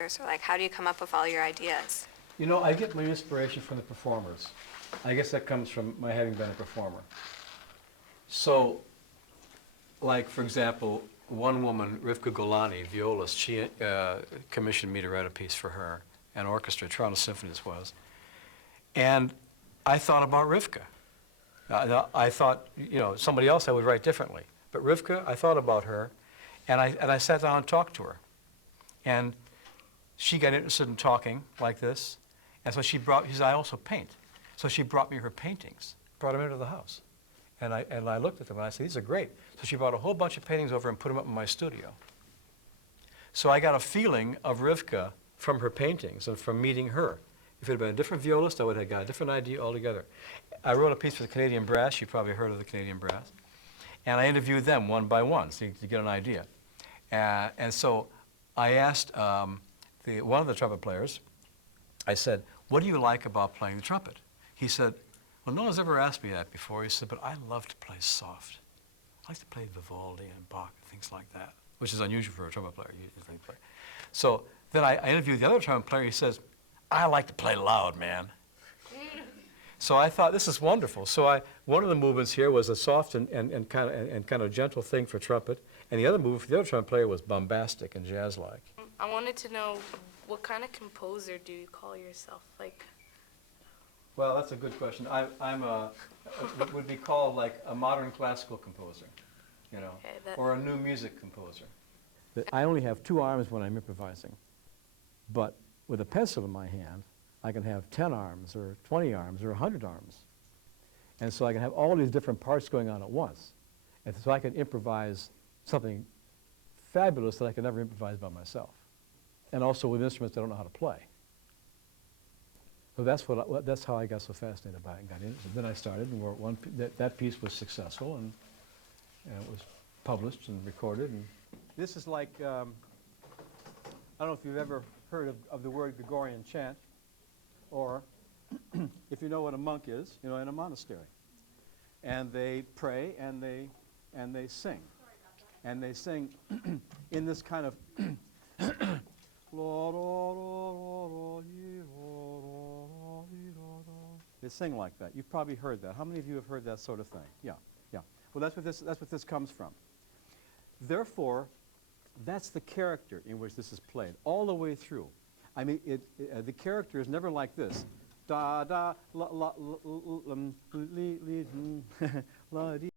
Or like, how do you come up with all your ideas? You know, I get my inspiration from the performers. I guess that comes from my having been a performer. So, like, for example, one woman, Rivka Golani, violist, she commissioned me to write a piece for her, an orchestra, Toronto Symphony this was. And I thought about Rivka. I thought, you know, somebody else I would write differently. But Rivka, I thought about her, and I sat down and talked to her. And she got interested in talking like this, and so she said, I also paint. So she brought me her paintings, brought them into the house. And I looked at them and I said, these are great. So she brought a whole bunch of paintings over and put them up in my studio. So I got a feeling of Rivka from her paintings and from meeting her. If it had been a different violist, I would have got a different idea altogether. I wrote a piece for the Canadian Brass. You probably heard of the Canadian Brass. And I interviewed them one by one to get an idea. And so I asked one of the trumpet players, I said, what do you like about playing the trumpet? He said, well, no one's ever asked me that before. He said, but I love to play soft. I like to play Vivaldi and Bach and things like that, which is unusual for a trumpet player. Usually play. So then I interviewed the other trumpet player. He says, I like to play loud, man. So I thought, this is wonderful. So one of the movements here was a soft and kind of gentle thing for trumpet, and the other movement for the other trumpet player was bombastic and jazz-like. I wanted to know, what kind of composer do you call yourself? Like, well, that's a good question. I'm what would be called like a modern classical composer, you know, okay, or a new music composer. I only have 2 arms when I'm improvising, but with a pencil in my hand, I can have 10 arms or 20 arms or 100 arms. And so I can have all these different parts going on at once. And so I can improvise something fabulous that I could never improvise by myself. And also with instruments I don't know how to play. So that's how I got so fascinated by it and got into it. Then I started and wrote that piece was successful and it was published and recorded. And this is like, I don't know if you've ever heard of the word Gregorian chant, or if you know what a monk is, you know, in a monastery. And they pray and they sing. And they sing in this kind of they sing like that. You've probably heard that. How many of you have heard that sort of thing? Yeah, yeah. Well, that's what this comes from. Therefore, that's the character in which this is played all the way through. I mean, the character is never like this. Da da la la li li la di